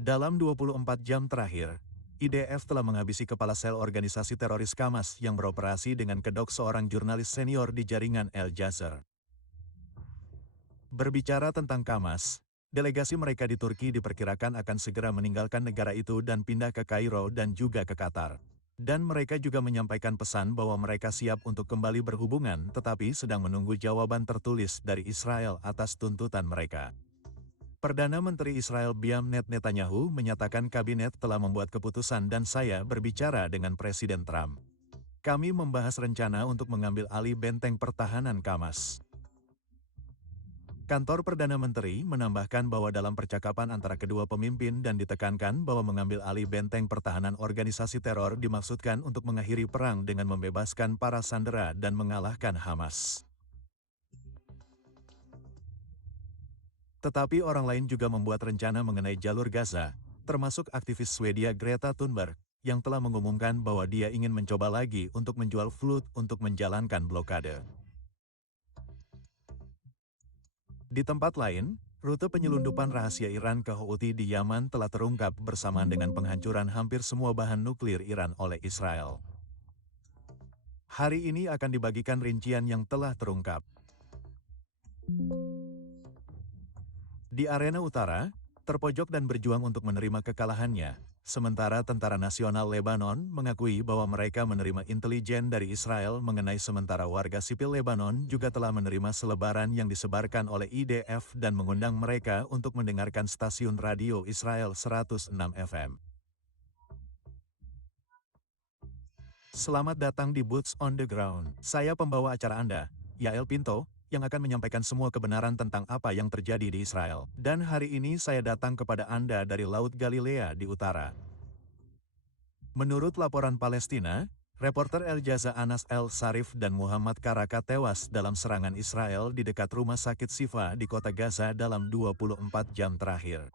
Dalam 24 jam terakhir, IDF telah menghabisi kepala sel organisasi teroris Hamas yang beroperasi dengan kedok seorang jurnalis senior di jaringan Al Jazeera. Berbicara tentang Hamas, delegasi mereka di Turki diperkirakan akan segera meninggalkan negara itu dan pindah ke Kairo dan juga ke Qatar. Dan mereka juga menyampaikan pesan bahwa mereka siap untuk kembali berhubungan tetapi sedang menunggu jawaban tertulis dari Israel atas tuntutan mereka. Perdana Menteri Israel Benjamin Netanyahu menyatakan kabinet telah membuat keputusan dan saya berbicara dengan Presiden Trump. Kami membahas rencana untuk mengambil alih benteng pertahanan Hamas. Kantor Perdana Menteri menambahkan bahwa dalam percakapan antara kedua pemimpin dan ditekankan bahwa mengambil alih benteng pertahanan organisasi teror dimaksudkan untuk mengakhiri perang dengan membebaskan para sandera dan mengalahkan Hamas. Tetapi orang lain juga membuat rencana mengenai jalur Gaza, termasuk aktivis Swedia Greta Thunberg, yang telah mengumumkan bahwa dia ingin mencoba lagi untuk menjual flut untuk menjalankan blokade. Di tempat lain, rute penyelundupan rahasia Iran ke Houthi di Yaman telah terungkap bersamaan dengan penghancuran hampir semua bahan nuklir Iran oleh Israel. Hari ini akan dibagikan rincian yang telah terungkap. Di arena utara, terpojok dan berjuang untuk menerima kekalahannya, sementara Tentara Nasional Lebanon mengakui bahwa mereka menerima intelijen dari Israel mengenai sementara warga sipil Lebanon juga telah menerima selebaran yang disebarkan oleh IDF dan mengundang mereka untuk mendengarkan stasiun radio Israel 106 FM. Selamat datang di Boots on the Ground. Saya pembawa acara Anda, Yael Pinto, yang akan menyampaikan semua kebenaran tentang apa yang terjadi di Israel. Dan hari ini saya datang kepada Anda dari Laut Galilea di utara. Menurut laporan Palestina, reporter Al Jazeera Anas El Sarif dan Muhammad Karaka tewas dalam serangan Israel di dekat rumah sakit Sifa di kota Gaza dalam 24 jam terakhir.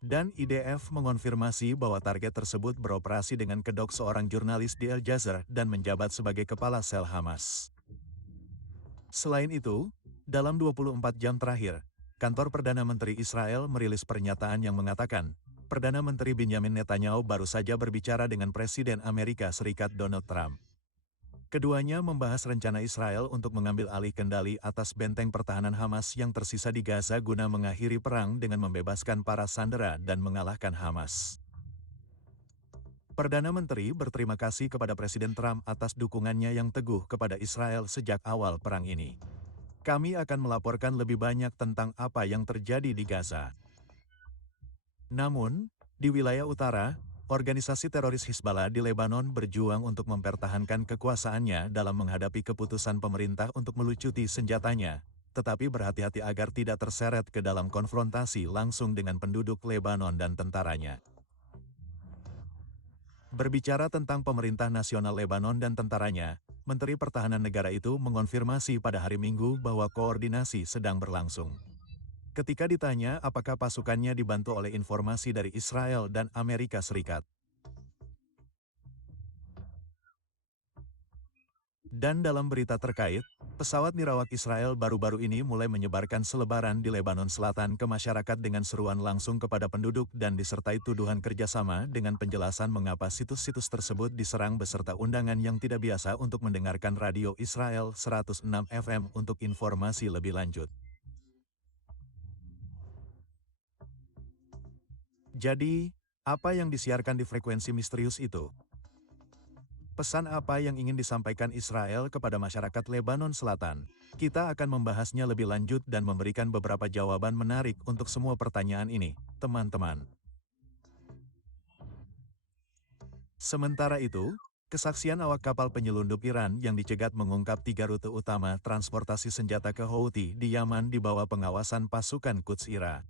Dan IDF mengonfirmasi bahwa target tersebut beroperasi dengan kedok seorang jurnalis di Al Jazeera dan menjabat sebagai kepala sel Hamas. Selain itu, dalam 24 jam terakhir, kantor Perdana Menteri Israel merilis pernyataan yang mengatakan, Perdana Menteri Benjamin Netanyahu baru saja berbicara dengan Presiden Amerika Serikat Donald Trump. Keduanya membahas rencana Israel untuk mengambil alih kendali atas benteng pertahanan Hamas yang tersisa di Gaza guna mengakhiri perang dengan membebaskan para sandera dan mengalahkan Hamas. Perdana Menteri berterima kasih kepada Presiden Trump atas dukungannya yang teguh kepada Israel sejak awal perang ini. Kami akan melaporkan lebih banyak tentang apa yang terjadi di Gaza. Namun, di wilayah utara, organisasi teroris Hizballah di Lebanon berjuang untuk mempertahankan kekuasaannya dalam menghadapi keputusan pemerintah untuk melucuti senjatanya, tetapi berhati-hati agar tidak terseret ke dalam konfrontasi langsung dengan penduduk Lebanon dan tentaranya. Berbicara tentang pemerintah nasional Lebanon dan tentaranya, Menteri Pertahanan negara itu mengonfirmasi pada hari Minggu bahwa koordinasi sedang berlangsung. Ketika ditanya apakah pasukannya dibantu oleh informasi dari Israel dan Amerika Serikat. Dan dalam berita terkait, pesawat nirawak Israel baru-baru ini mulai menyebarkan selebaran di Lebanon Selatan ke masyarakat dengan seruan langsung kepada penduduk dan disertai tuduhan kerjasama dengan penjelasan mengapa situs-situs tersebut diserang beserta undangan yang tidak biasa untuk mendengarkan radio Israel 106 FM untuk informasi lebih lanjut. Jadi, apa yang disiarkan di frekuensi misterius itu? Pesan apa yang ingin disampaikan Israel kepada masyarakat Lebanon Selatan? Kita akan membahasnya lebih lanjut dan memberikan beberapa jawaban menarik untuk semua pertanyaan ini, teman-teman. Sementara itu, kesaksian awak kapal penyelundup Iran yang dicegat mengungkap 3 rute utama transportasi senjata ke Houthi di Yaman di bawah pengawasan pasukan Quds IRA.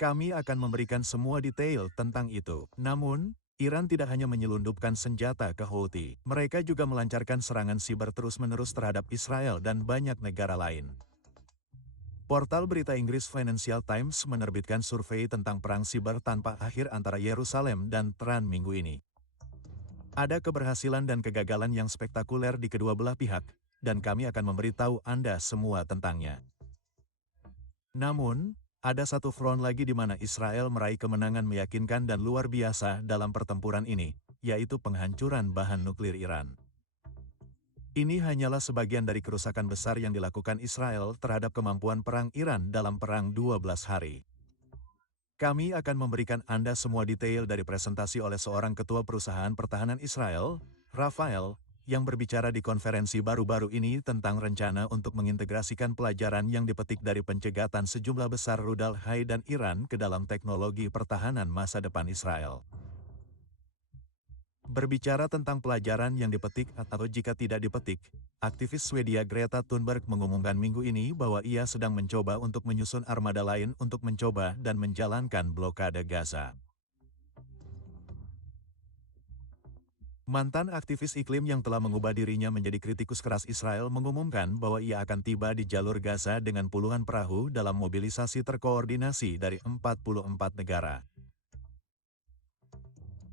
Kami akan memberikan semua detail tentang itu. Namun, Iran tidak hanya menyelundupkan senjata ke Houthi, mereka juga melancarkan serangan siber terus-menerus terhadap Israel dan banyak negara lain. Portal berita Inggris Financial Times menerbitkan survei tentang perang siber tanpa akhir antara Yerusalem dan Tehran minggu ini. Ada keberhasilan dan kegagalan yang spektakuler di kedua belah pihak, dan kami akan memberitahu Anda semua tentangnya. Namun, ada satu front lagi di mana Israel meraih kemenangan meyakinkan dan luar biasa dalam pertempuran ini, yaitu penghancuran bahan nuklir Iran. Ini hanyalah sebagian dari kerusakan besar yang dilakukan Israel terhadap kemampuan perang Iran dalam perang 12 hari. Kami akan memberikan Anda semua detail dari presentasi oleh seorang ketua perusahaan pertahanan Israel, Rafael, yang berbicara di konferensi baru-baru ini tentang rencana untuk mengintegrasikan pelajaran yang dipetik dari pencegatan sejumlah besar rudal Hai dan Iran ke dalam teknologi pertahanan masa depan Israel. Berbicara tentang pelajaran yang dipetik atau jika tidak dipetik, aktivis Swedia Greta Thunberg mengumumkan minggu ini bahwa ia sedang mencoba untuk menyusun armada lain untuk mencoba dan menjalankan blokade Gaza. Mantan aktivis iklim yang telah mengubah dirinya menjadi kritikus keras Israel mengumumkan bahwa ia akan tiba di jalur Gaza dengan puluhan perahu dalam mobilisasi terkoordinasi dari 44 negara.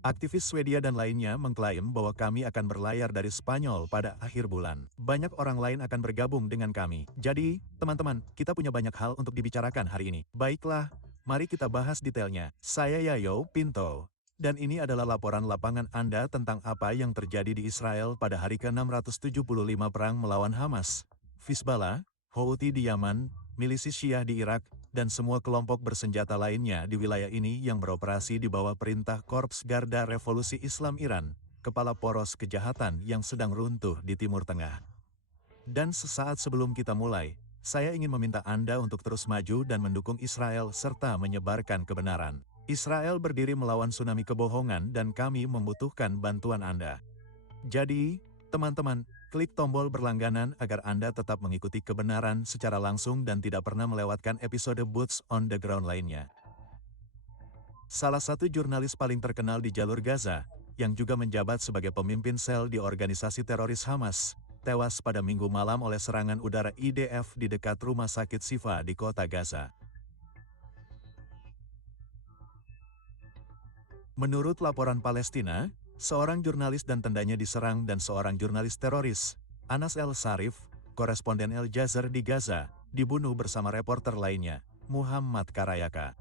Aktivis Swedia dan lainnya mengklaim bahwa kami akan berlayar dari Spanyol pada akhir bulan. Banyak orang lain akan bergabung dengan kami. Jadi, teman-teman, kita punya banyak hal untuk dibicarakan hari ini. Baiklah, mari kita bahas detailnya. Saya Yayo Pinto, dan ini adalah laporan lapangan Anda tentang apa yang terjadi di Israel pada hari ke-675 perang melawan Hamas, Hizballah, Houthi di Yaman, milisi Syiah di Irak, dan semua kelompok bersenjata lainnya di wilayah ini yang beroperasi di bawah perintah Korps Garda Revolusi Islam Iran, kepala poros kejahatan yang sedang runtuh di Timur Tengah. Dan sesaat sebelum kita mulai, saya ingin meminta Anda untuk terus maju dan mendukung Israel serta menyebarkan kebenaran. Israel berdiri melawan tsunami kebohongan dan kami membutuhkan bantuan Anda. Jadi, teman-teman, klik tombol berlangganan agar Anda tetap mengikuti kebenaran secara langsung dan tidak pernah melewatkan episode Boots on the Ground lainnya. Salah satu jurnalis paling terkenal di jalur Gaza, yang juga menjabat sebagai pemimpin sel di organisasi teroris Hamas, tewas pada Minggu malam oleh serangan udara IDF di dekat rumah sakit Shifa di kota Gaza. Menurut laporan Palestina, seorang jurnalis dan tendanya diserang dan seorang jurnalis teroris, Anas El Sarif, koresponden Al Jazeera di Gaza, dibunuh bersama reporter lainnya, Muhammad Karayaka.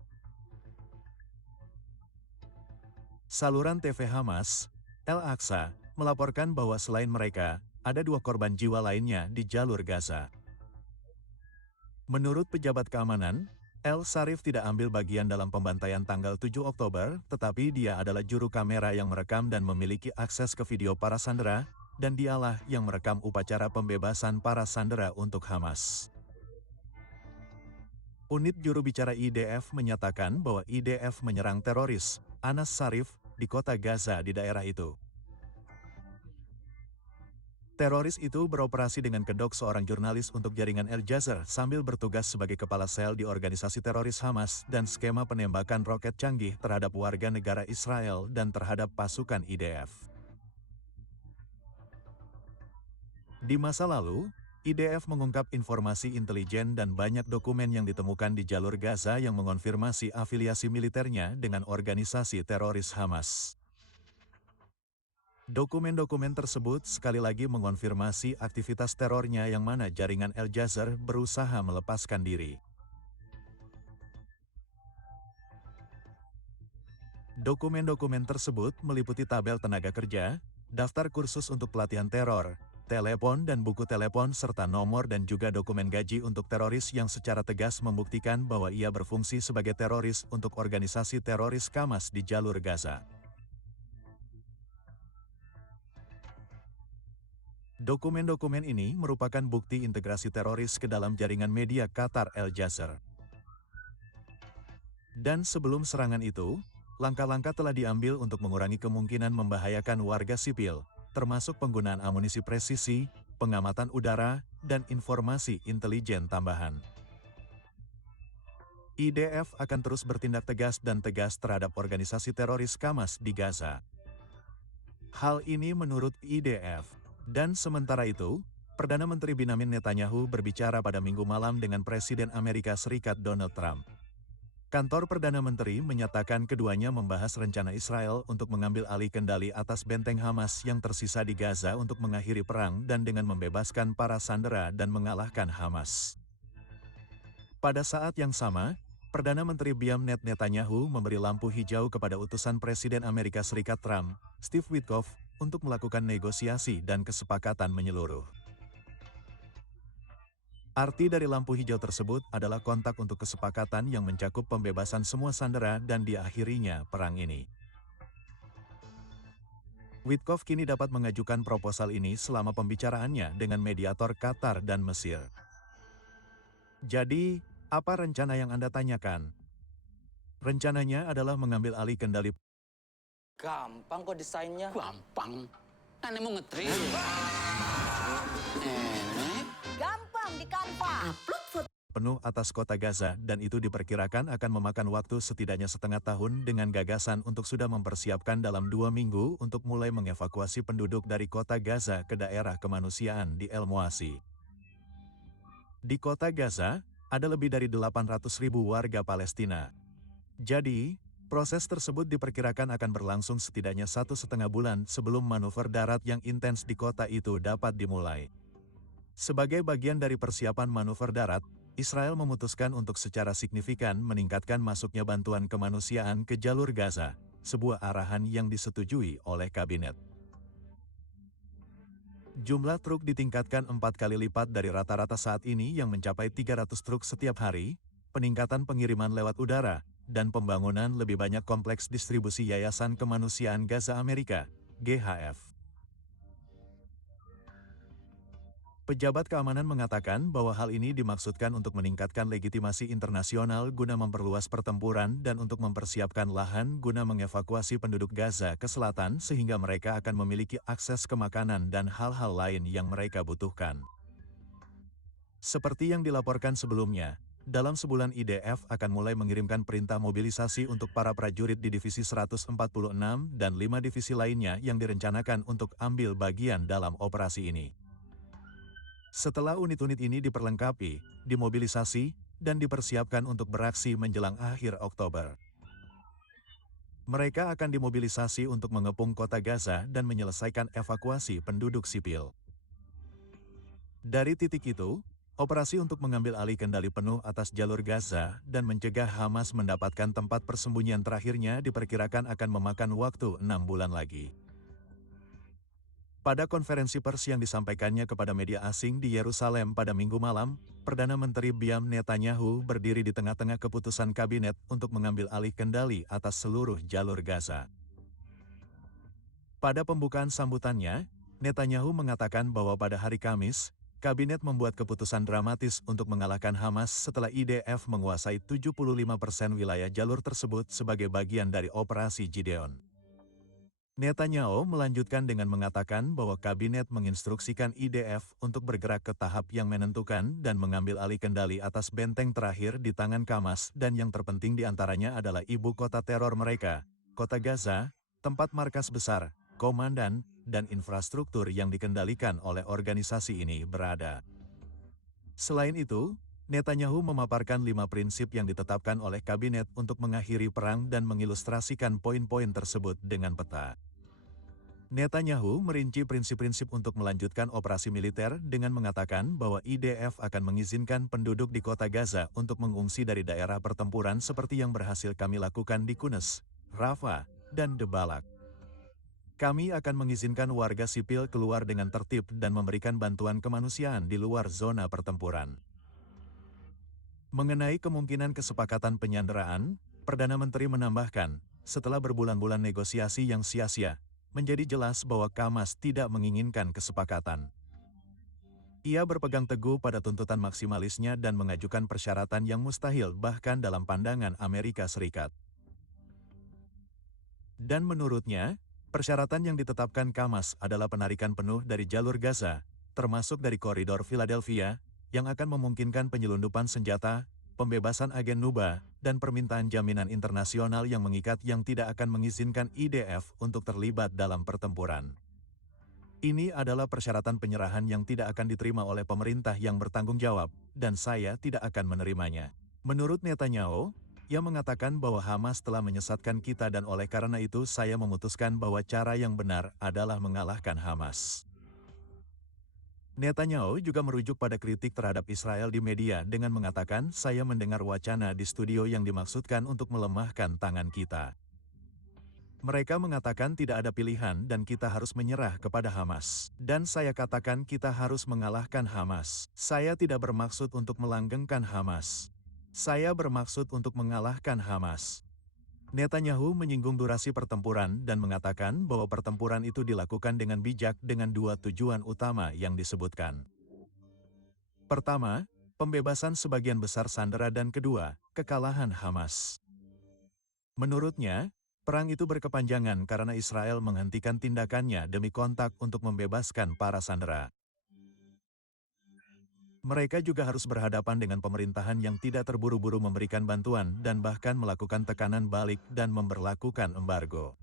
Saluran TV Hamas, El Aqsa, melaporkan bahwa selain mereka, ada 2 korban jiwa lainnya di jalur Gaza. Menurut pejabat keamanan, El Sarif tidak ambil bagian dalam pembantaian tanggal 7 Oktober, tetapi dia adalah juru kamera yang merekam dan memiliki akses ke video para sandera, dan dialah yang merekam upacara pembebasan para sandera untuk Hamas. Unit juru bicara IDF menyatakan bahwa IDF menyerang teroris, Anas Sarif, di kota Gaza di daerah itu. Teroris itu beroperasi dengan kedok seorang jurnalis untuk jaringan Al Jazeera sambil bertugas sebagai kepala sel di organisasi teroris Hamas dan skema penembakan roket canggih terhadap warga negara Israel dan terhadap pasukan IDF. Di masa lalu, IDF mengungkap informasi intelijen dan banyak dokumen yang ditemukan di jalur Gaza yang mengonfirmasi afiliasi militernya dengan organisasi teroris Hamas. Dokumen-dokumen tersebut sekali lagi mengonfirmasi aktivitas terornya yang mana jaringan Al Jazeera berusaha melepaskan diri. Dokumen-dokumen tersebut meliputi tabel tenaga kerja, daftar kursus untuk pelatihan teror, telepon dan buku telepon serta nomor dan juga dokumen gaji untuk teroris yang secara tegas membuktikan bahwa ia berfungsi sebagai teroris untuk organisasi teroris Hamas di jalur Gaza. Dokumen-dokumen ini merupakan bukti integrasi teroris ke dalam jaringan media Qatar Al Jazeera. Dan sebelum serangan itu, langkah-langkah telah diambil untuk mengurangi kemungkinan membahayakan warga sipil, termasuk penggunaan amunisi presisi, pengamatan udara, dan informasi intelijen tambahan. IDF akan terus bertindak tegas dan tegas terhadap organisasi teroris Hamas di Gaza. Hal ini menurut IDF. Dan sementara itu, Perdana Menteri Benjamin Netanyahu berbicara pada Minggu malam dengan Presiden Amerika Serikat Donald Trump. Kantor Perdana Menteri menyatakan keduanya membahas rencana Israel untuk mengambil alih kendali atas benteng Hamas yang tersisa di Gaza untuk mengakhiri perang dan dengan membebaskan para sandera dan mengalahkan Hamas. Pada saat yang sama, Perdana Menteri Benjamin Netanyahu memberi lampu hijau kepada utusan Presiden Amerika Serikat Trump, Steve Witkoff, untuk melakukan negosiasi dan kesepakatan menyeluruh. Arti dari lampu hijau tersebut adalah kontak untuk kesepakatan yang mencakup pembebasan semua sandera dan diakhirinya perang ini. Witkoff kini dapat mengajukan proposal ini selama pembicaraannya dengan mediator Qatar dan Mesir. Jadi, apa rencana yang Anda tanyakan? Rencananya adalah mengambil alih kendali. Gampang kok desainnya. Gampang. Kan mau nge-trail. Enak. Gampang di Canva. Upload foto. Penuh atas kota Gaza dan itu diperkirakan akan memakan waktu setidaknya setengah tahun dengan gagasan untuk sudah mempersiapkan dalam 2 minggu untuk mulai mengevakuasi penduduk dari kota Gaza ke daerah kemanusiaan di El Moasi. Di kota Gaza, ada lebih dari 800.000 warga Palestina. Jadi, proses tersebut diperkirakan akan berlangsung setidaknya 1,5 bulan sebelum manuver darat yang intens di kota itu dapat dimulai. Sebagai bagian dari persiapan manuver darat, Israel memutuskan untuk secara signifikan meningkatkan masuknya bantuan kemanusiaan ke jalur Gaza, sebuah arahan yang disetujui oleh kabinet. Jumlah truk ditingkatkan 4 kali lipat dari rata-rata saat ini yang mencapai 300 truk setiap hari, peningkatan pengiriman lewat udara, dan pembangunan lebih banyak kompleks distribusi Yayasan Kemanusiaan Gaza Amerika, GHF. Pejabat keamanan mengatakan bahwa hal ini dimaksudkan untuk meningkatkan legitimasi internasional guna memperluas pertempuran dan untuk mempersiapkan lahan guna mengevakuasi penduduk Gaza ke selatan sehingga mereka akan memiliki akses ke makanan dan hal-hal lain yang mereka butuhkan. Seperti yang dilaporkan sebelumnya, dalam sebulan IDF akan mulai mengirimkan perintah mobilisasi untuk para prajurit di Divisi 146 dan 5 divisi lainnya yang direncanakan untuk ambil bagian dalam operasi ini. Setelah unit-unit ini diperlengkapi, dimobilisasi, dan dipersiapkan untuk beraksi menjelang akhir Oktober. Mereka akan dimobilisasi untuk mengepung kota Gaza dan menyelesaikan evakuasi penduduk sipil. Dari titik itu, operasi untuk mengambil alih kendali penuh atas jalur Gaza dan mencegah Hamas mendapatkan tempat persembunyian terakhirnya diperkirakan akan memakan waktu 6 bulan lagi. Pada konferensi pers yang disampaikannya kepada media asing di Yerusalem pada Minggu malam, Perdana Menteri Benjamin Netanyahu berdiri di tengah-tengah keputusan kabinet untuk mengambil alih kendali atas seluruh jalur Gaza. Pada pembukaan sambutannya, Netanyahu mengatakan bahwa pada hari Kamis, kabinet membuat keputusan dramatis untuk mengalahkan Hamas setelah IDF menguasai 75% wilayah jalur tersebut sebagai bagian dari operasi Gideon. Netanyahu melanjutkan dengan mengatakan bahwa kabinet menginstruksikan IDF untuk bergerak ke tahap yang menentukan dan mengambil alih kendali atas benteng terakhir di tangan Hamas dan yang terpenting diantaranya adalah ibu kota teror mereka, kota Gaza, tempat markas besar, komandan, dan infrastruktur yang dikendalikan oleh organisasi ini berada. Selain itu, Netanyahu memaparkan 5 prinsip yang ditetapkan oleh kabinet untuk mengakhiri perang dan mengilustrasikan poin-poin tersebut dengan peta. Netanyahu merinci prinsip-prinsip untuk melanjutkan operasi militer dengan mengatakan bahwa IDF akan mengizinkan penduduk di kota Gaza untuk mengungsi dari daerah pertempuran seperti yang berhasil kami lakukan di Kunes, Rafah, dan Debalak. Kami akan mengizinkan warga sipil keluar dengan tertib dan memberikan bantuan kemanusiaan di luar zona pertempuran. Mengenai kemungkinan kesepakatan penyanderaan, Perdana Menteri menambahkan, setelah berbulan-bulan negosiasi yang sia-sia, menjadi jelas bahwa Hamas tidak menginginkan kesepakatan. Ia berpegang teguh pada tuntutan maksimalisnya dan mengajukan persyaratan yang mustahil bahkan dalam pandangan Amerika Serikat. Dan menurutnya, persyaratan yang ditetapkan Hamas adalah penarikan penuh dari jalur Gaza, termasuk dari koridor Philadelphia, yang akan memungkinkan penyelundupan senjata, pembebasan agen Nuba, dan permintaan jaminan internasional yang mengikat yang tidak akan mengizinkan IDF untuk terlibat dalam pertempuran. Ini adalah persyaratan penyerahan yang tidak akan diterima oleh pemerintah yang bertanggung jawab, dan saya tidak akan menerimanya. Menurut Netanyahu, ia mengatakan bahwa Hamas telah menyesatkan kita dan oleh karena itu saya memutuskan bahwa cara yang benar adalah mengalahkan Hamas. Netanyahu juga merujuk pada kritik terhadap Israel di media dengan mengatakan, "Saya mendengar wacana di studio yang dimaksudkan untuk melemahkan tangan kita. Mereka mengatakan tidak ada pilihan dan kita harus menyerah kepada Hamas. Dan saya katakan kita harus mengalahkan Hamas. Saya tidak bermaksud untuk melanggengkan Hamas. Saya bermaksud untuk mengalahkan Hamas." Netanyahu menyinggung durasi pertempuran dan mengatakan bahwa pertempuran itu dilakukan dengan bijak dengan dua tujuan utama yang disebutkan. Pertama, pembebasan sebagian besar sandera dan kedua, kekalahan Hamas. Menurutnya, perang itu berkepanjangan karena Israel menghentikan tindakannya demi kontak untuk membebaskan para sandera. Mereka juga harus berhadapan dengan pemerintahan yang tidak terburu-buru memberikan bantuan dan bahkan melakukan tekanan balik dan memberlakukan embargo.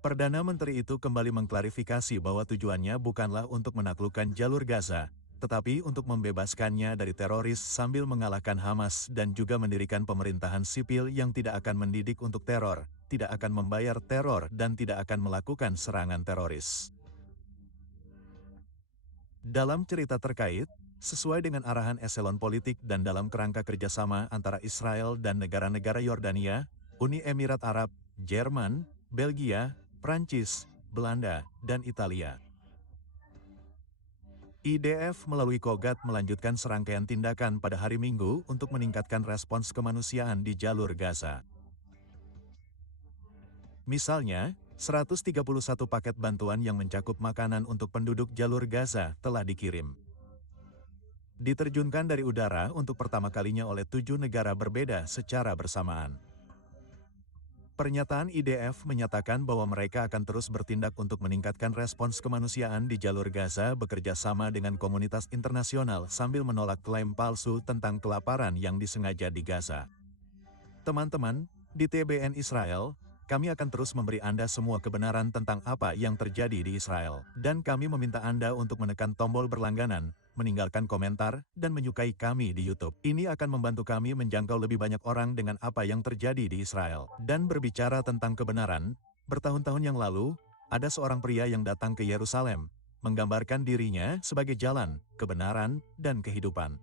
Perdana Menteri itu kembali mengklarifikasi bahwa tujuannya bukanlah untuk menaklukkan jalur Gaza, tetapi untuk membebaskannya dari teroris sambil mengalahkan Hamas dan juga mendirikan pemerintahan sipil yang tidak akan mendidik untuk teror, tidak akan membayar teror dan tidak akan melakukan serangan teroris. Dalam cerita terkait, sesuai dengan arahan eselon politik dan dalam kerangka kerjasama antara Israel dan negara-negara Yordania, Uni Emirat Arab, Jerman, Belgia, Prancis, Belanda, dan Italia. IDF melalui Kogat melanjutkan serangkaian tindakan pada hari Minggu untuk meningkatkan respons kemanusiaan di jalur Gaza. Misalnya, 131 paket bantuan yang mencakup makanan untuk penduduk jalur Gaza telah dikirim. Diterjunkan dari udara untuk pertama kalinya oleh 7 negara berbeda secara bersamaan. Pernyataan IDF menyatakan bahwa mereka akan terus bertindak untuk meningkatkan respons kemanusiaan di jalur Gaza bekerja sama dengan komunitas internasional sambil menolak klaim palsu tentang kelaparan yang disengaja di Gaza. Teman-teman, di TBN Israel, kami akan terus memberi Anda semua kebenaran tentang apa yang terjadi di Israel. Dan kami meminta Anda untuk menekan tombol berlangganan, meninggalkan komentar, dan menyukai kami di YouTube. Ini akan membantu kami menjangkau lebih banyak orang dengan apa yang terjadi di Israel. Dan berbicara tentang kebenaran, bertahun-tahun yang lalu, ada seorang pria yang datang ke Yerusalem, menggambarkan dirinya sebagai jalan, kebenaran, dan kehidupan.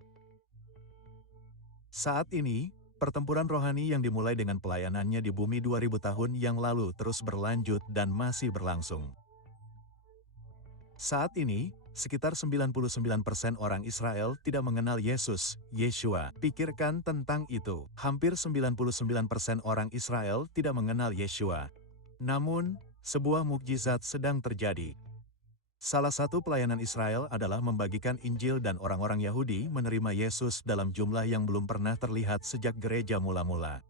Saat ini, pertempuran rohani yang dimulai dengan pelayanannya di bumi 2000 tahun yang lalu terus berlanjut dan masih berlangsung. Saat ini, sekitar 99% orang Israel tidak mengenal Yesus, Yeshua. Pikirkan tentang itu. Hampir 99% orang Israel tidak mengenal Yeshua. Namun, sebuah mukjizat sedang terjadi. Salah satu pelayanan Israel adalah membagikan Injil dan orang-orang Yahudi menerima Yesus dalam jumlah yang belum pernah terlihat sejak gereja mula-mula.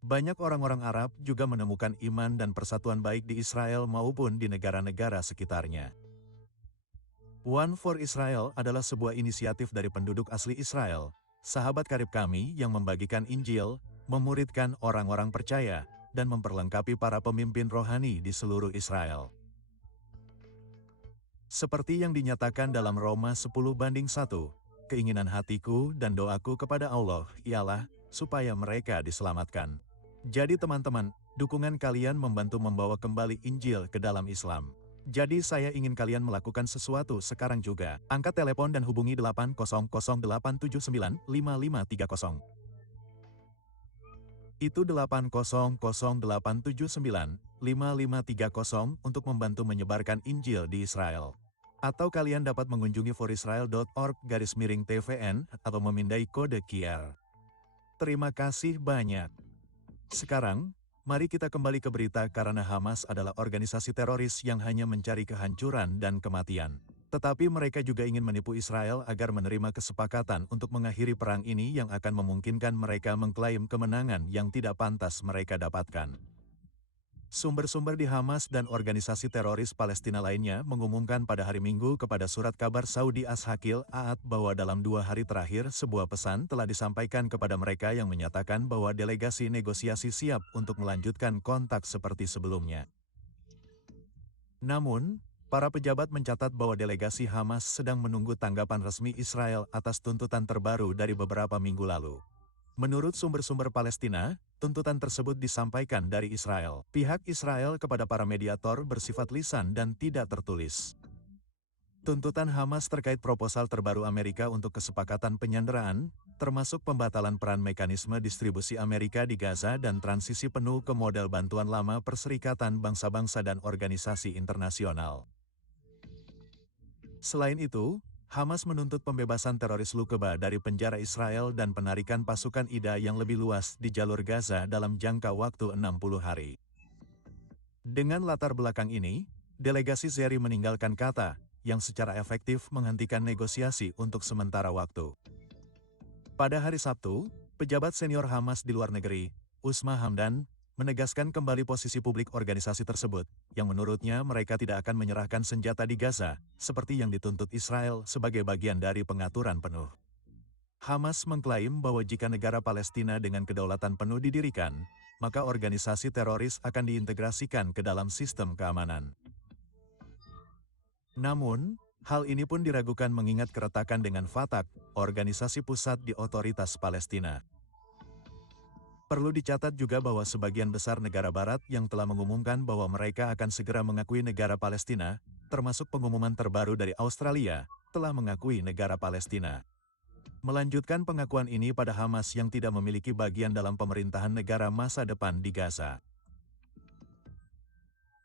Banyak orang-orang Arab juga menemukan iman dan persatuan baik di Israel maupun di negara-negara sekitarnya. One for Israel adalah sebuah inisiatif dari penduduk asli Israel, sahabat karib kami yang membagikan Injil, memuridkan orang-orang percaya, dan memperlengkapi para pemimpin rohani di seluruh Israel. Seperti yang dinyatakan dalam Roma 10:1, keinginan hatiku dan doaku kepada Allah ialah supaya mereka diselamatkan. Jadi teman-teman, dukungan kalian membantu membawa kembali Injil ke dalam Islam. Jadi saya ingin kalian melakukan sesuatu sekarang juga. Angkat telepon dan hubungi 800-879-5530. Itu 800-879-5530 untuk membantu menyebarkan Injil di Israel. Atau kalian dapat mengunjungi forisrael.org/tvn atau memindai kode QR. Terima kasih banyak. Sekarang, mari kita kembali ke berita karena Hamas adalah organisasi teroris yang hanya mencari kehancuran dan kematian. Tetapi mereka juga ingin menipu Israel agar menerima kesepakatan untuk mengakhiri perang ini yang akan memungkinkan mereka mengklaim kemenangan yang tidak pantas mereka dapatkan. Sumber-sumber di Hamas dan organisasi teroris Palestina lainnya mengumumkan pada hari Minggu kepada surat kabar Saudi As-Hakil Aat bahwa dalam 2 hari terakhir sebuah pesan telah disampaikan kepada mereka yang menyatakan bahwa delegasi negosiasi siap untuk melanjutkan kontak seperti sebelumnya. Namun, para pejabat mencatat bahwa delegasi Hamas sedang menunggu tanggapan resmi Israel atas tuntutan terbaru dari beberapa minggu lalu. Menurut sumber-sumber Palestina, Tuntutan tersebut disampaikan dari Israel. Pihak Israel kepada para mediator bersifat lisan dan tidak tertulis. Tuntutan Hamas terkait proposal terbaru Amerika untuk kesepakatan penyanderaan, termasuk pembatalan peran mekanisme distribusi Amerika di Gaza dan transisi penuh ke model bantuan lama Perserikatan Bangsa-Bangsa dan organisasi internasional. Selain itu, Hamas menuntut pembebasan teroris Nukba dari penjara Israel dan penarikan pasukan IDA yang lebih luas di jalur Gaza dalam jangka waktu 60 hari. Dengan latar belakang ini, delegasi Zeri meninggalkan Qatar, yang secara efektif menghentikan negosiasi untuk sementara waktu. Pada hari Sabtu, pejabat senior Hamas di luar negeri, Usma Hamdan, menegaskan kembali posisi publik organisasi tersebut, yang menurutnya mereka tidak akan menyerahkan senjata di Gaza, seperti yang dituntut Israel sebagai bagian dari pengaturan penuh. Hamas mengklaim bahwa jika negara Palestina dengan kedaulatan penuh didirikan, maka organisasi teroris akan diintegrasikan ke dalam sistem keamanan. Namun, hal ini pun diragukan mengingat keretakan dengan Fatah, organisasi pusat di otoritas Palestina. Perlu dicatat juga bahwa sebagian besar negara barat yang telah mengumumkan bahwa mereka akan segera mengakui negara Palestina, termasuk pengumuman terbaru dari Australia, telah mengakui negara Palestina. Melanjutkan pengakuan ini pada Hamas yang tidak memiliki bagian dalam pemerintahan negara masa depan di Gaza.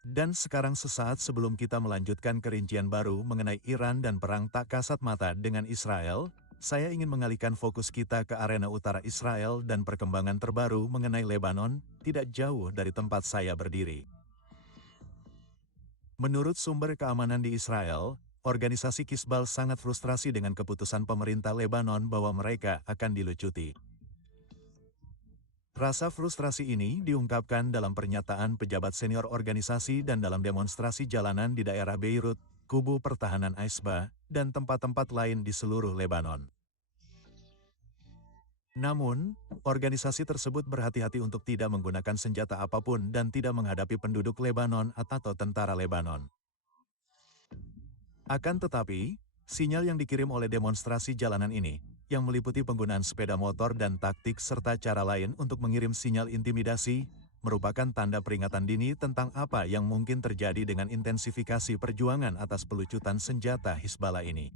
Dan sekarang sesaat sebelum kita melanjutkan kerincian baru mengenai Iran dan perang tak kasat mata dengan Israel, saya ingin mengalihkan fokus kita ke arena utara Israel dan perkembangan terbaru mengenai Lebanon, tidak jauh dari tempat saya berdiri. Menurut sumber keamanan di Israel, organisasi Hizbullah sangat frustrasi dengan keputusan pemerintah Lebanon bahwa mereka akan dilucuti. Rasa frustrasi ini diungkapkan dalam pernyataan pejabat senior organisasi dan dalam demonstrasi jalanan di daerah Beirut, Kubu Pertahanan Aisba, dan tempat-tempat lain di seluruh Lebanon. Namun, organisasi tersebut berhati-hati untuk tidak menggunakan senjata apapun dan tidak menghadapi penduduk Lebanon atau tentara Lebanon. Akan tetapi, sinyal yang dikirim oleh demonstrasi jalanan ini, yang meliputi penggunaan sepeda motor dan taktik serta cara lain untuk mengirim sinyal intimidasi, merupakan tanda peringatan dini tentang apa yang mungkin terjadi dengan intensifikasi perjuangan atas pelucutan senjata Hizbullah ini.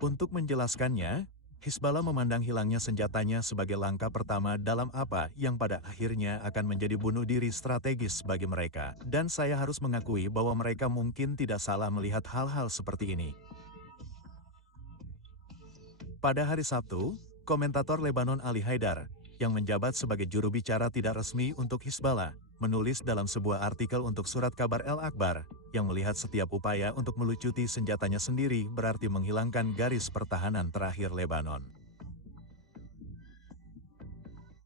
Untuk menjelaskannya, Hizbullah memandang hilangnya senjatanya sebagai langkah pertama dalam apa yang pada akhirnya akan menjadi bunuh diri strategis bagi mereka. Dan saya harus mengakui bahwa mereka mungkin tidak salah melihat hal-hal seperti ini. Pada hari Sabtu, komentator Lebanon Ali Haidar, yang menjabat sebagai juru bicara tidak resmi untuk Hizbullah, menulis dalam sebuah artikel untuk surat kabar El Akbar, yang melihat setiap upaya untuk melucuti senjatanya sendiri berarti menghilangkan garis pertahanan terakhir Lebanon.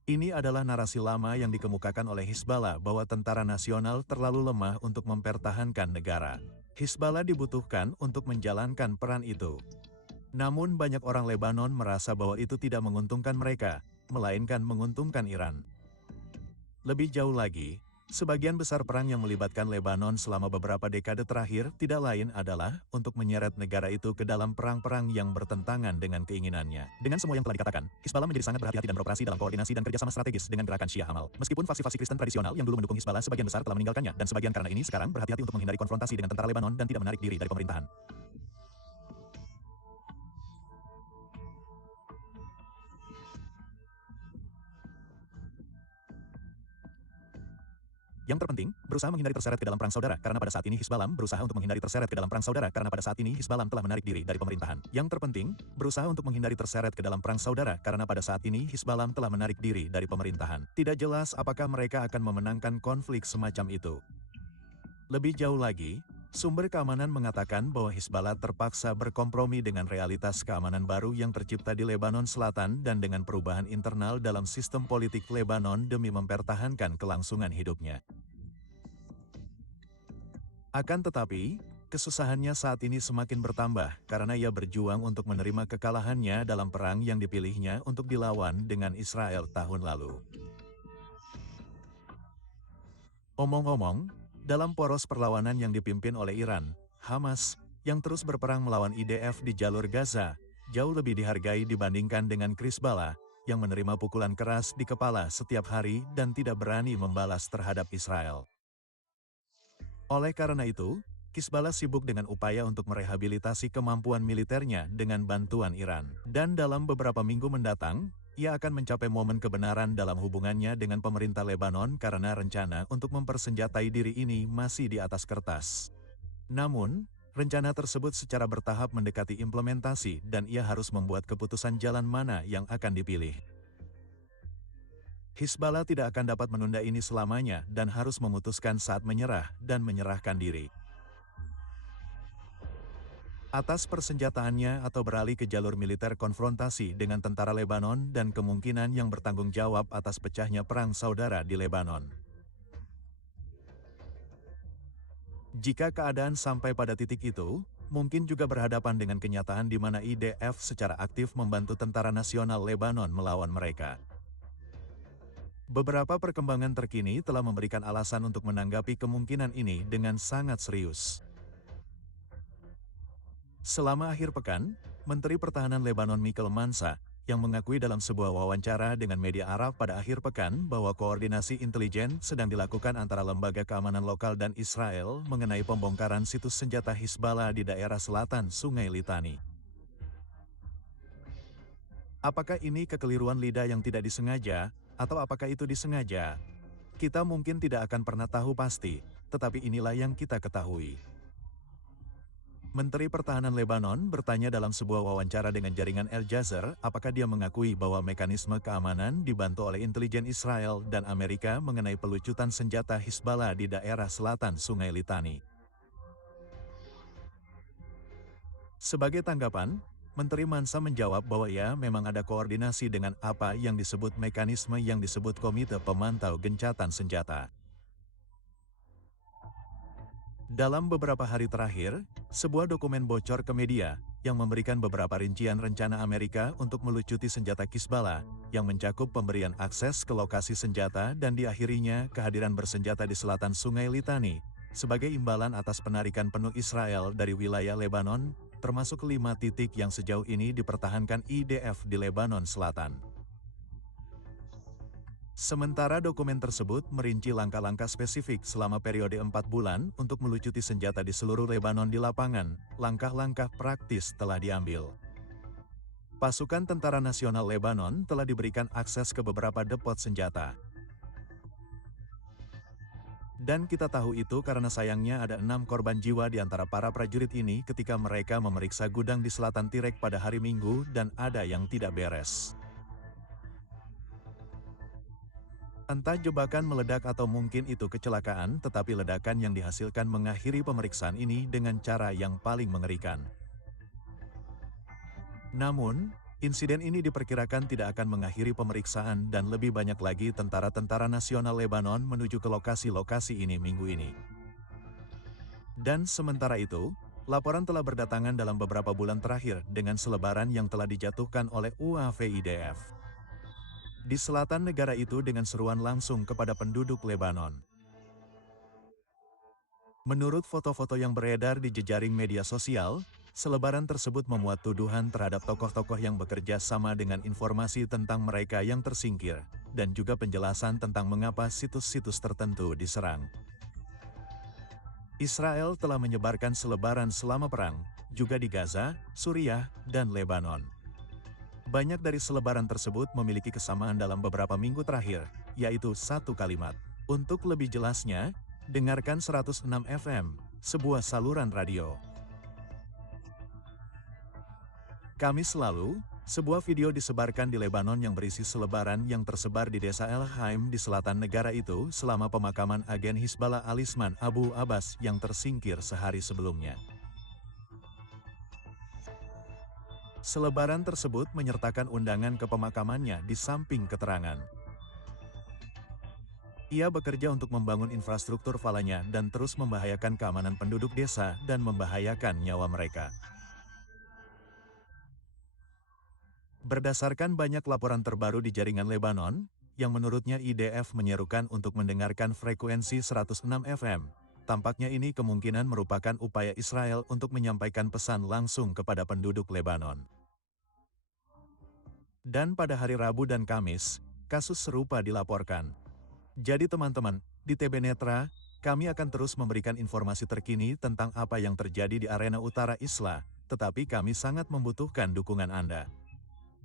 Ini adalah narasi lama yang dikemukakan oleh Hizbullah bahwa tentara nasional terlalu lemah untuk mempertahankan negara. Hizbullah dibutuhkan untuk menjalankan peran itu. Namun banyak orang Lebanon merasa bahwa itu tidak menguntungkan mereka, melainkan menguntungkan Iran. Lebih jauh lagi, sebagian besar perang yang melibatkan Lebanon selama beberapa dekade terakhir tidak lain adalah untuk menyeret negara itu ke dalam perang-perang yang bertentangan dengan keinginannya. Dengan semua yang telah dikatakan, Hizbullah menjadi sangat berhati-hati dan beroperasi dalam koordinasi dan kerjasama strategis dengan gerakan Syiah Amal. Meskipun faksi-faksi Kristen tradisional yang dulu mendukung Hizbullah sebagian besar telah meninggalkannya, dan sebagian karena ini sekarang berhati-hati untuk menghindari konfrontasi dengan tentara Lebanon dan tidak menarik diri dari pemerintahan. Yang terpenting, berusaha menghindari terseret ke dalam perang saudara karena pada saat ini Hizbullah berusaha untuk menghindari terseret ke dalam perang saudara karena pada saat ini Hizbullah telah menarik diri dari pemerintahan. Yang terpenting, berusaha untuk menghindari terseret ke dalam perang saudara karena pada saat ini Hizbullah telah menarik diri dari pemerintahan. Tidak jelas apakah mereka akan memenangkan konflik semacam itu. Lebih jauh lagi, sumber keamanan mengatakan bahwa Hizbullah terpaksa berkompromi dengan realitas keamanan baru yang tercipta di Lebanon Selatan dan dengan perubahan internal dalam sistem politik Lebanon demi mempertahankan kelangsungan hidupnya. Akan tetapi, kesusahannya saat ini semakin bertambah karena ia berjuang untuk menerima kekalahannya dalam perang yang dipilihnya untuk dilawan dengan Israel tahun lalu. Omong-omong, dalam poros perlawanan yang dipimpin oleh Iran, Hamas, yang terus berperang melawan IDF di jalur Gaza, jauh lebih dihargai dibandingkan dengan Hizbullah, yang menerima pukulan keras di kepala setiap hari dan tidak berani membalas terhadap Israel. Oleh karena itu, Hizballah sibuk dengan upaya untuk merehabilitasi kemampuan militernya dengan bantuan Iran. Dan dalam beberapa minggu mendatang, ia akan mencapai momen kebenaran dalam hubungannya dengan pemerintah Lebanon karena rencana untuk mempersenjatai diri ini masih di atas kertas. Namun, rencana tersebut secara bertahap mendekati implementasi dan ia harus membuat keputusan jalan mana yang akan dipilih. Hizballah tidak akan dapat menunda ini selamanya dan harus memutuskan saat menyerah dan menyerahkan diri. Atas persenjataannya atau beralih ke jalur militer konfrontasi dengan tentara Lebanon dan kemungkinan yang bertanggung jawab atas pecahnya perang saudara di Lebanon. Jika keadaan sampai pada titik itu, mungkin juga berhadapan dengan kenyataan di mana IDF secara aktif membantu tentara nasional Lebanon melawan mereka. Beberapa perkembangan terkini telah memberikan alasan untuk menanggapi kemungkinan ini dengan sangat serius. Selama akhir pekan, Menteri Pertahanan Lebanon Michael Mansa, yang mengakui dalam sebuah wawancara dengan media Arab pada akhir pekan bahwa koordinasi intelijen sedang dilakukan antara lembaga keamanan lokal dan Israel mengenai pembongkaran situs senjata Hizballah di daerah selatan Sungai Litani. Apakah ini kekeliruan lidah yang tidak disengaja, atau apakah itu disengaja? Kita mungkin tidak akan pernah tahu pasti, tetapi inilah yang kita ketahui. Menteri Pertahanan Lebanon bertanya dalam sebuah wawancara dengan jaringan Al Jazeera apakah dia mengakui bahwa mekanisme keamanan dibantu oleh intelijen Israel dan Amerika mengenai pelucutan senjata Hizballah di daerah selatan Sungai Litani. Sebagai tanggapan, Menteri Mansa menjawab bahwa ya memang ada koordinasi dengan apa yang disebut mekanisme yang disebut Komite Pemantau Gencatan Senjata. Dalam beberapa hari terakhir, sebuah dokumen bocor ke media yang memberikan beberapa rincian rencana Amerika untuk melucuti senjata Hizballah yang mencakup pemberian akses ke lokasi senjata dan diakhirinya kehadiran bersenjata di selatan Sungai Litani sebagai imbalan atas penarikan penuh Israel dari wilayah Lebanon, termasuk 5 titik yang sejauh ini dipertahankan IDF di Lebanon Selatan. Sementara dokumen tersebut merinci langkah-langkah spesifik selama periode 4 bulan untuk melucuti senjata di seluruh Lebanon di lapangan, langkah-langkah praktis telah diambil. Pasukan Tentara Nasional Lebanon telah diberikan akses ke beberapa depot senjata. Dan kita tahu itu karena sayangnya ada 6 korban jiwa di antara para prajurit ini ketika mereka memeriksa gudang di selatan Tirek pada hari Minggu dan ada yang tidak beres. Entah jebakan meledak atau mungkin itu kecelakaan, tetapi ledakan yang dihasilkan mengakhiri pemeriksaan ini dengan cara yang paling mengerikan. Namun, insiden ini diperkirakan tidak akan mengakhiri pemeriksaan dan lebih banyak lagi tentara-tentara nasional Lebanon menuju ke lokasi-lokasi ini minggu ini. Dan sementara itu, laporan telah berdatangan dalam beberapa bulan terakhir dengan selebaran yang telah dijatuhkan oleh UAV-IDF di selatan negara itu dengan seruan langsung kepada penduduk Lebanon. Menurut foto-foto yang beredar di jejaring media sosial, selebaran tersebut memuat tuduhan terhadap tokoh-tokoh yang bekerja sama dengan informasi tentang mereka yang tersingkir, dan juga penjelasan tentang mengapa situs-situs tertentu diserang. Israel telah menyebarkan selebaran selama perang, juga di Gaza, Suriah, dan Lebanon. Banyak dari selebaran tersebut memiliki kesamaan dalam beberapa minggu terakhir, yaitu satu kalimat. Untuk lebih jelasnya, dengarkan 106 FM, sebuah saluran radio. Kamis lalu, sebuah video disebarkan di Lebanon yang berisi selebaran yang tersebar di desa El Haim di selatan negara itu selama pemakaman agen Hizballah Alisman Abu Abbas yang tersingkir sehari sebelumnya. Selebaran tersebut menyertakan undangan ke pemakamannya di samping keterangan. Ia bekerja untuk membangun infrastruktur falanya dan terus membahayakan keamanan penduduk desa dan membahayakan nyawa mereka. Berdasarkan banyak laporan terbaru di jaringan Lebanon, yang menurutnya IDF menyerukan untuk mendengarkan frekuensi 106 FM, tampaknya ini kemungkinan merupakan upaya Israel untuk menyampaikan pesan langsung kepada penduduk Lebanon. Dan pada hari Rabu dan Kamis, kasus serupa dilaporkan. Jadi teman-teman, di TB Netra, kami akan terus memberikan informasi terkini tentang apa yang terjadi di arena utara Isla, tetapi kami sangat membutuhkan dukungan Anda.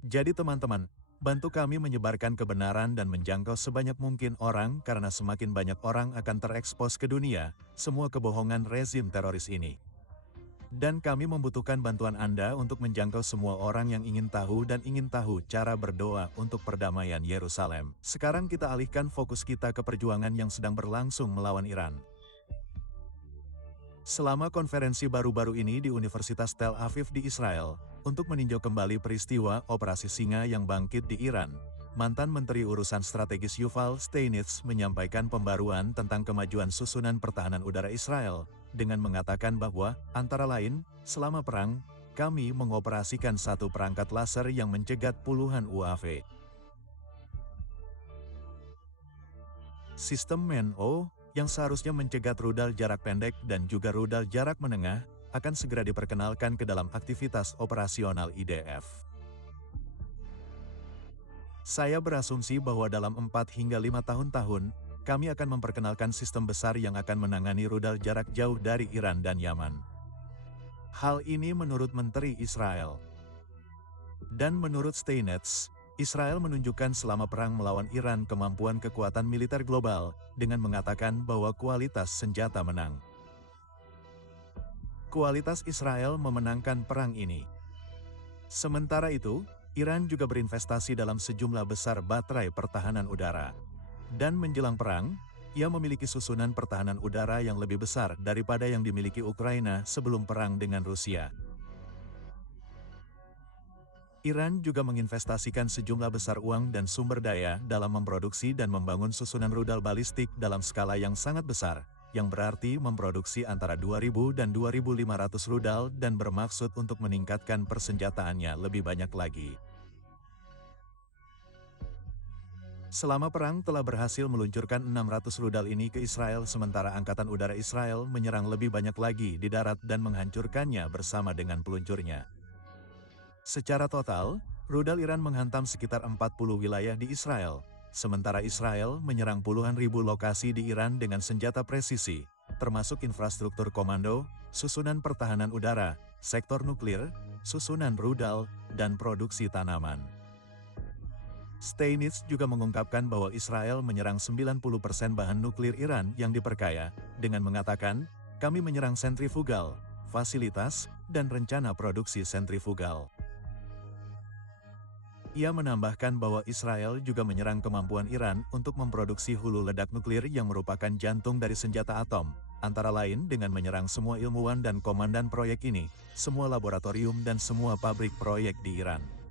Jadi teman-teman, bantu kami menyebarkan kebenaran dan menjangkau sebanyak mungkin orang karena semakin banyak orang akan terekspos ke dunia, semua kebohongan rezim teroris ini. Dan kami membutuhkan bantuan Anda untuk menjangkau semua orang yang ingin tahu dan ingin tahu cara berdoa untuk perdamaian Yerusalem. Sekarang kita alihkan fokus kita ke perjuangan yang sedang berlangsung melawan Iran. Selama konferensi baru-baru ini di Universitas Tel Aviv di Israel, untuk meninjau kembali peristiwa Operasi Singa yang bangkit di Iran, mantan Menteri Urusan Strategis Yuval Steinitz menyampaikan pembaruan tentang kemajuan susunan pertahanan udara Israel, dengan mengatakan bahwa, antara lain, selama perang, kami mengoperasikan satu perangkat laser yang mencegat puluhan UAV. Sistem MAN-O, yang seharusnya mencegat rudal jarak pendek dan juga rudal jarak menengah, akan segera diperkenalkan ke dalam aktivitas operasional IDF. Saya berasumsi bahwa dalam 4 hingga 5 tahun, kami akan memperkenalkan sistem besar yang akan menangani rudal jarak jauh dari Iran dan Yaman. Hal ini menurut Menteri Israel. Dan menurut Steinitz, Israel menunjukkan selama perang melawan Iran kemampuan kekuatan militer global, dengan mengatakan bahwa kualitas senjata menang. Kualitas Israel memenangkan perang ini. Sementara itu, Iran juga berinvestasi dalam sejumlah besar baterai pertahanan udara. Dan menjelang perang, ia memiliki susunan pertahanan udara yang lebih besar daripada yang dimiliki Ukraina sebelum perang dengan Rusia. Iran juga menginvestasikan sejumlah besar uang dan sumber daya dalam memproduksi dan membangun susunan rudal balistik dalam skala yang sangat besar, yang berarti memproduksi antara 2.000 dan 2.500 rudal dan bermaksud untuk meningkatkan persenjataannya lebih banyak lagi. Selama perang telah berhasil meluncurkan 600 rudal ini ke Israel sementara Angkatan Udara Israel menyerang lebih banyak lagi di darat dan menghancurkannya bersama dengan peluncurnya. Secara total, rudal Iran menghantam sekitar 40 wilayah di Israel, sementara Israel menyerang puluhan ribu lokasi di Iran dengan senjata presisi, termasuk infrastruktur komando, susunan pertahanan udara, sektor nuklir, susunan rudal, dan produksi tanaman. Steinitz juga mengungkapkan bahwa Israel menyerang 90% bahan nuklir Iran yang diperkaya, dengan mengatakan, kami menyerang sentrifugal, fasilitas, dan rencana produksi sentrifugal. Ia menambahkan bahwa Israel juga menyerang kemampuan Iran untuk memproduksi hulu ledak nuklir yang merupakan jantung dari senjata atom, antara lain dengan menyerang semua ilmuwan dan komandan proyek ini, semua laboratorium dan semua pabrik proyek di Iran.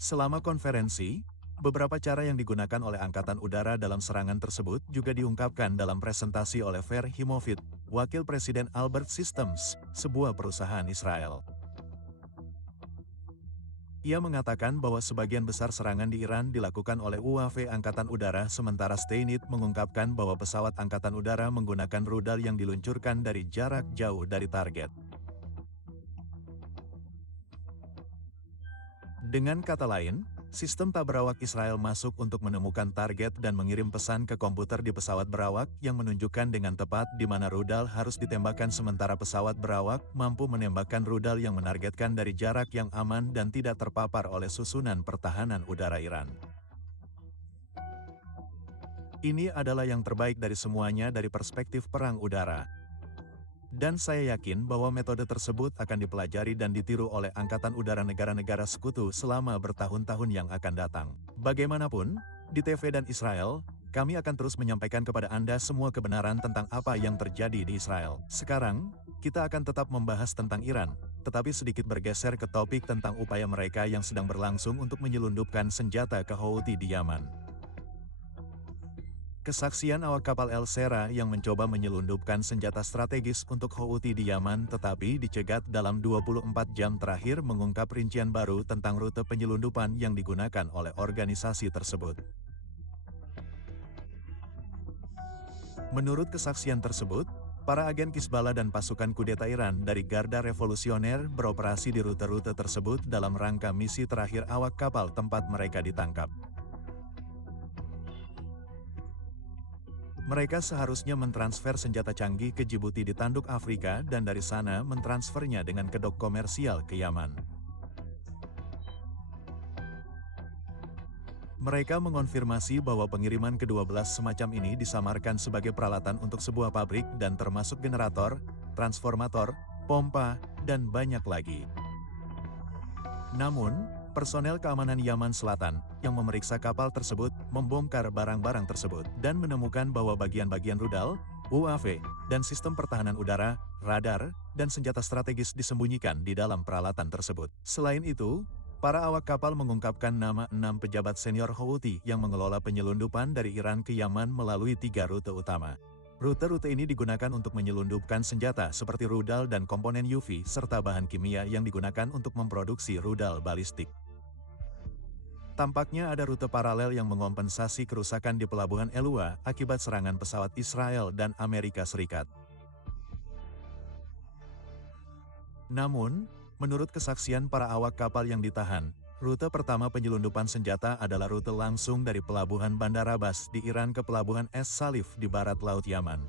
Selama konferensi, beberapa cara yang digunakan oleh Angkatan Udara dalam serangan tersebut juga diungkapkan dalam presentasi oleh Fer Himovit, Wakil Presiden Albert Systems, sebuah perusahaan Israel. Ia mengatakan bahwa sebagian besar serangan di Iran dilakukan oleh UAV Angkatan Udara sementara Steinitz mengungkapkan bahwa pesawat Angkatan Udara menggunakan rudal yang diluncurkan dari jarak jauh dari target. Dengan kata lain, sistem tak berawak Israel masuk untuk menemukan target dan mengirim pesan ke komputer di pesawat berawak yang menunjukkan dengan tepat di mana rudal harus ditembakkan sementara pesawat berawak mampu menembakkan rudal yang menargetkan dari jarak yang aman dan tidak terpapar oleh susunan pertahanan udara Iran. Ini adalah yang terbaik dari semuanya dari perspektif perang udara. Dan saya yakin bahwa metode tersebut akan dipelajari dan ditiru oleh Angkatan Udara negara-negara sekutu selama bertahun-tahun yang akan datang. Bagaimanapun, di TV dan Israel, kami akan terus menyampaikan kepada Anda semua kebenaran tentang apa yang terjadi di Israel. Sekarang, kita akan tetap membahas tentang Iran, tetapi sedikit bergeser ke topik tentang upaya mereka yang sedang berlangsung untuk menyelundupkan senjata ke Houthi di Yaman. Kesaksian awak kapal El Sera yang mencoba menyelundupkan senjata strategis untuk Houthi di Yaman tetapi dicegat dalam 24 jam terakhir mengungkap rincian baru tentang rute penyelundupan yang digunakan oleh organisasi tersebut. Menurut kesaksian tersebut, Para agen Hizballah dan pasukan kudeta Iran dari Garda Revolusioner beroperasi di rute-rute tersebut dalam rangka misi terakhir awak kapal tempat mereka ditangkap. Mereka seharusnya mentransfer senjata canggih ke Djibouti di Tanduk Afrika dan dari sana mentransfernya dengan kedok komersial ke Yaman. Mereka mengonfirmasi bahwa pengiriman ke-12 semacam ini disamarkan sebagai peralatan untuk sebuah pabrik dan termasuk generator, transformator, pompa, dan banyak lagi. Namun, personel keamanan Yaman Selatan yang memeriksa kapal tersebut membongkar barang-barang tersebut dan menemukan bahwa bagian-bagian rudal, UAV, dan sistem pertahanan udara, radar, dan senjata strategis disembunyikan di dalam peralatan tersebut. Selain itu, para awak kapal mengungkapkan nama 6 pejabat senior Houthi yang mengelola penyelundupan dari Iran ke Yaman melalui 3 rute utama. Rute-rute ini digunakan untuk menyelundupkan senjata seperti rudal dan komponen UV serta bahan kimia yang digunakan untuk memproduksi rudal balistik. Tampaknya ada rute paralel yang mengompensasi kerusakan di pelabuhan Elua akibat serangan pesawat Israel dan Amerika Serikat. Namun, menurut kesaksian para awak kapal yang ditahan, rute pertama penyelundupan senjata adalah rute langsung dari pelabuhan Bandar Abbas di Iran ke pelabuhan Es Salif di barat laut Yaman.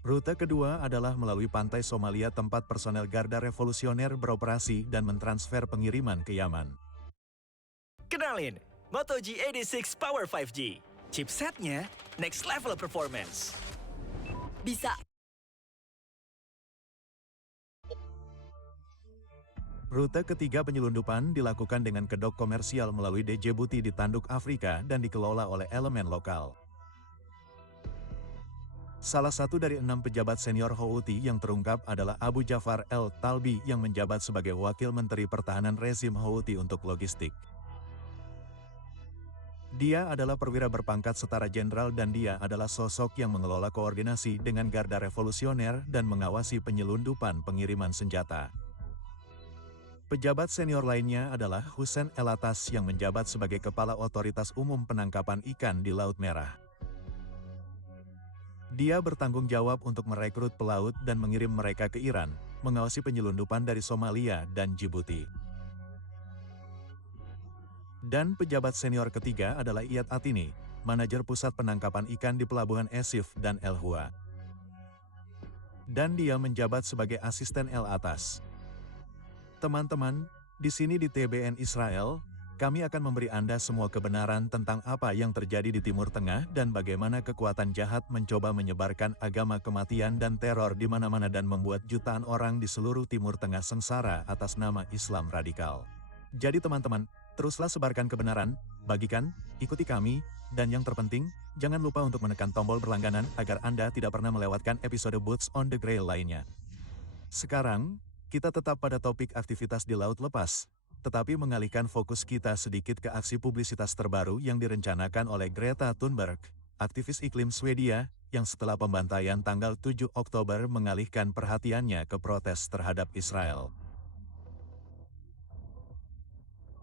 Rute kedua adalah melalui pantai Somalia tempat personel Garda Revolusioner beroperasi dan mentransfer pengiriman ke Yaman. Kenalin, Moto G86 Power 5G. Chipsetnya next level performance. Bisa. Rute ketiga penyelundupan dilakukan dengan kedok komersial melalui Djibouti di Tanduk Afrika dan dikelola oleh elemen lokal. Salah satu dari 6 pejabat senior Houthi yang terungkap adalah Abu Jafar El-Talbi yang menjabat sebagai Wakil Menteri Pertahanan rezim Houthi untuk logistik. Dia adalah perwira berpangkat setara jenderal dan dia adalah sosok yang mengelola koordinasi dengan Garda Revolusioner dan mengawasi penyelundupan pengiriman senjata. Pejabat senior lainnya adalah Hussein El-Atas yang menjabat sebagai Kepala Otoritas Umum Penangkapan Ikan di Laut Merah. Dia bertanggung jawab untuk merekrut pelaut dan mengirim mereka ke Iran, mengawasi penyelundupan dari Somalia dan Djibouti. Dan pejabat senior ketiga adalah Iyad Atini, manajer pusat penangkapan ikan di pelabuhan Esif dan El Hua. Dan dia menjabat sebagai asisten El-Atas. Teman-teman, di sini di TBN Israel, kami akan memberi Anda semua kebenaran tentang apa yang terjadi di Timur Tengah dan bagaimana kekuatan jahat mencoba menyebarkan agama kematian dan teror di mana-mana dan membuat jutaan orang di seluruh Timur Tengah sengsara atas nama Islam radikal. Jadi teman-teman, teruslah sebarkan kebenaran, bagikan, ikuti kami, dan yang terpenting, jangan lupa untuk menekan tombol berlangganan agar Anda tidak pernah melewatkan episode Boots on the Grail lainnya. Sekarang, kita tetap pada topik aktivitas di Laut Lepas, tetapi mengalihkan fokus kita sedikit ke aksi publisitas terbaru yang direncanakan oleh Greta Thunberg, aktivis iklim Swedia, yang setelah pembantaian tanggal 7 Oktober mengalihkan perhatiannya ke protes terhadap Israel.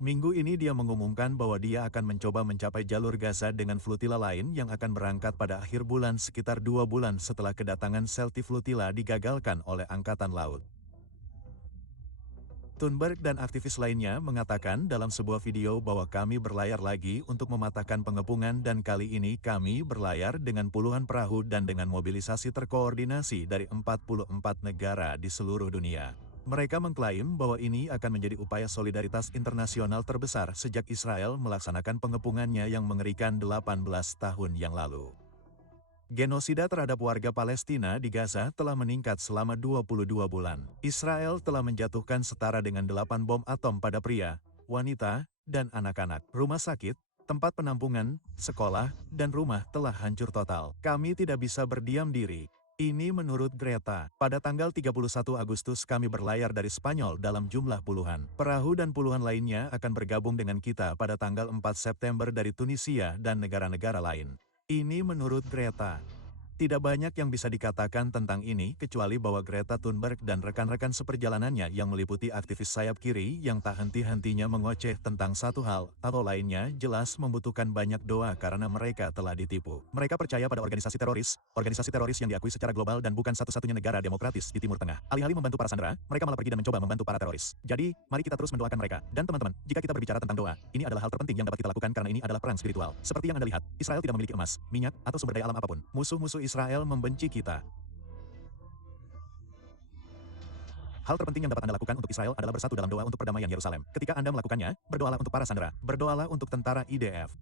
Minggu ini dia mengumumkan bahwa dia akan mencoba mencapai jalur Gaza dengan flotila lain yang akan berangkat pada akhir bulan sekitar 2 bulan setelah kedatangan Celtic Flotilla digagalkan oleh Angkatan Laut. Thunberg dan aktivis lainnya mengatakan dalam sebuah video bahwa kami berlayar lagi untuk mematahkan pengepungan dan kali ini kami berlayar dengan puluhan perahu dan dengan mobilisasi terkoordinasi dari 44 negara di seluruh dunia. Mereka mengklaim bahwa ini akan menjadi upaya solidaritas internasional terbesar sejak Israel melaksanakan pengepungannya yang mengerikan 18 tahun yang lalu. Genosida terhadap warga Palestina di Gaza telah meningkat selama 22 bulan. Israel telah menjatuhkan setara dengan 8 bom atom pada pria, wanita, dan anak-anak. Rumah sakit, tempat penampungan, sekolah, dan rumah telah hancur total. Kami tidak bisa berdiam diri. Ini menurut Greta. Pada tanggal 31 Agustus kami berlayar dari Spanyol dalam jumlah puluhan. Perahu dan puluhan lainnya akan bergabung dengan kita pada tanggal 4 September dari Tunisia dan negara-negara lain. Ini menurut Greta. Tidak banyak yang bisa dikatakan tentang ini kecuali bahwa Greta Thunberg dan rekan-rekan seperjalanannya yang meliputi aktivis sayap kiri yang tak henti-hentinya mengoceh tentang satu hal atau lainnya jelas membutuhkan banyak doa karena mereka telah ditipu. Mereka percaya pada organisasi teroris yang diakui secara global dan bukan satu-satunya negara demokratis di Timur Tengah. Alih-alih membantu para sandera, mereka malah pergi dan mencoba membantu para teroris. Jadi, mari kita terus mendoakan mereka. Dan teman-teman, jika kita berbicara tentang doa, ini adalah hal terpenting yang dapat kita lakukan karena ini adalah perang spiritual. Seperti yang Anda lihat, Israel tidak memiliki emas, minyak, atau sumber daya alam apapun. Musuh-musuh Israel membenci kita. Hal terpenting yang dapat Anda lakukan untuk Israel adalah bersatu dalam doa untuk perdamaian Yerusalem. Ketika Anda melakukannya, berdoalah untuk para sandera, berdoalah untuk tentara IDF.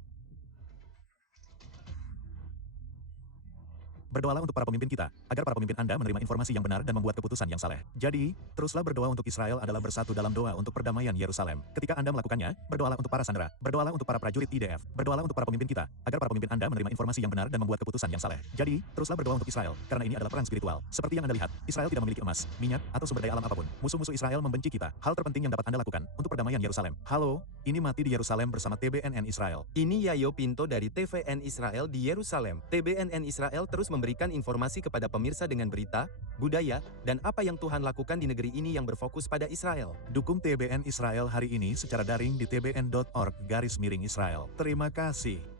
Berdoalah untuk para pemimpin kita, agar para pemimpin Anda menerima informasi yang benar dan membuat keputusan yang saleh. Jadi, teruslah berdoa untuk Israel adalah bersatu dalam doa untuk perdamaian Yerusalem. Ketika Anda melakukannya, berdoalah untuk para sandera, berdoalah untuk para prajurit IDF, berdoalah untuk para pemimpin kita, agar para pemimpin Anda menerima informasi yang benar dan membuat keputusan yang saleh. Jadi, teruslah berdoa untuk Israel, karena ini adalah perang spiritual. Seperti yang Anda lihat, Israel tidak memiliki emas, minyak, atau sumber daya alam apapun. Musuh-musuh Israel membenci kita. Hal terpenting yang dapat Anda lakukan untuk perdamaian Yerusalem. Halo, ini Mati di Yerusalem bersama TBNN Israel. Ini Yayo Pinto dari TVN Israel di Yerusalem. TBNN Israel terus memberikan informasi kepada pemirsa dengan berita, budaya, dan apa yang Tuhan lakukan di negeri ini yang berfokus pada Israel. Dukung TBN Israel hari ini secara daring di tbn.org/Israel. Terima kasih.